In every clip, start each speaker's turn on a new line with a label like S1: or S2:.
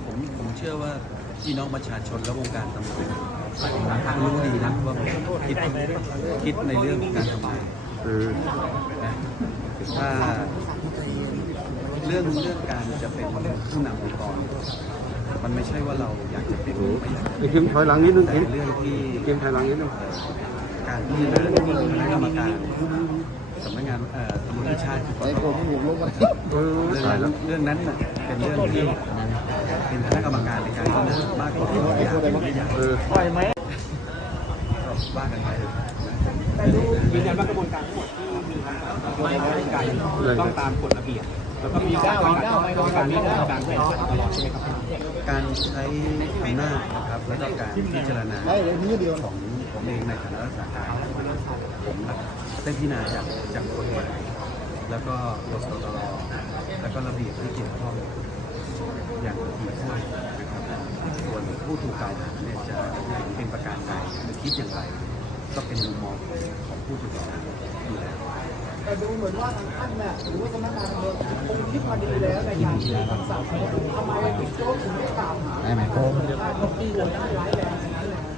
S1: ผมเชื่อว่าพี่น้องประชาชนและวงการตำรวจรู้ดีนะว่าผมคิดในเรื่องการทำงานนะถ้าเรื่องการจะเป็นผู้นำองค์กรมันไม่ใช่ว่าเราอยากจะเป็นไม่อยากจะเป็น
S2: เกมถอยหลังนิดนึง
S1: แต่เรื่องที่
S2: เกมถอยหลังนิดนึง
S1: การที่คณะกรรมการสำนักงานตำรวจแห่งชาติคือเรื่องนั้นน่ะเป็นเรื่องที่เป็นคณะกรรมการในการเสนอมากกว่าที่เราอยากไม่อยากปล่อยไหมว่ากันไป
S3: ยืนยันว่ากระบวนการทั้งหมดที่มีคำสั่งในการต้องตามกฎระเบียบแล้วก็มีการนี้การแข่งขันตลอดใช่ไหมครับ
S1: การใช้อำนาจนะครับแล้วก็การพิจารณาของผมเองในฐานะรักษาการผมได้พิจารณาจากกฎหมายแล้วก็กฎตรแล้วก็ระเบียบที่เกี่ยวข้องอย่างถี่ถ้วนนะครับส่วนผู้ถูกกล่าวหาเนี่ยจะเป็นประการใดหรือคิดอย่างไรก็เป็นมุมมองของผู้ถูกกล่าวหาอยู่แล้ว
S4: แต่ดูเหมือนว่าทางท่านเนี่ยหรือว่าสำนักงานตำรวจคงคิดมาดีแล้วในการที่คำสั่งทำไมถึงโจ๊กถึงไม่กล่าวหาได้ไหมโจ๊กเขาตีกันได้ร้ายแรงขนาดนั้น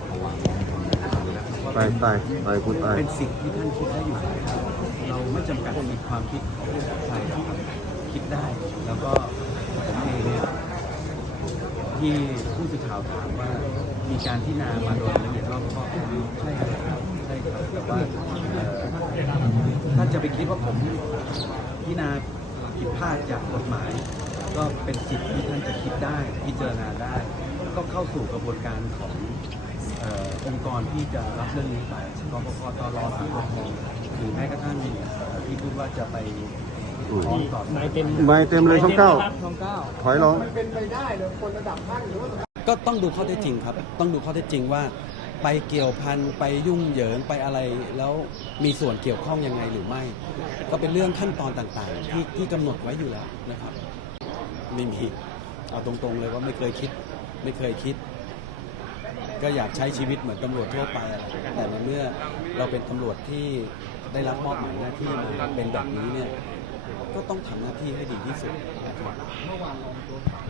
S2: ไปพูดไป
S1: เป็นสิ่งที่ท่านคิดได้อยู่แล้วเราไม่จำกัดมีความคิดของใครครับคิดได้แล้วก็ผมเองเนี่ยที่ผู้สื่อข่าวถามว่ามีการพิจารณามาโดยละเอียดรอบคอบใช่ครับแต่ว่าท่านจะไปคิดว่าผมพิจารณาผิดพลาดจากกฎหมายก็เป็นสิทธิ์ที่ท่านจะคิดได้พิจารณาได้ก็เข้าสู่กระบวนการขององค์กรที่จะรับเรื่องนี้ไปกปปตรสารปกครองหรือแม้กระทั่งที่พูดว่าจะไปร้องต่อ
S2: ไม่เต็มเลยช่องเก้าถอยลง
S4: เป็นไปได้เลยคนระดับท่านหรือว่า
S1: ก็ต้องดูข้อเท็จจริงครับต้องดูข้อเท็จจริงว่าไปเกี่ยวพันไปยุ่งเหยิงไปอะไรแล้วมีส่วนเกี่ยวข้องยังไงหรือไม่ก็เป็นเรื่องขั้นตอนต่างๆที่กำหนดไว้อยู่แล้วนะครับไม่มีเอาตรงๆเลยว่าไม่เคยคิดก็อยากใช้ชีวิตเหมือนตำรวจทั่วไปแต่ในเมื่อเราเป็นตำรวจที่ได้รับมอบหมายหน้าที่มาเป็นแบบนี้เนี่ยก็ต้องทำหน้าที่ให้ดีที่สุดนะครับ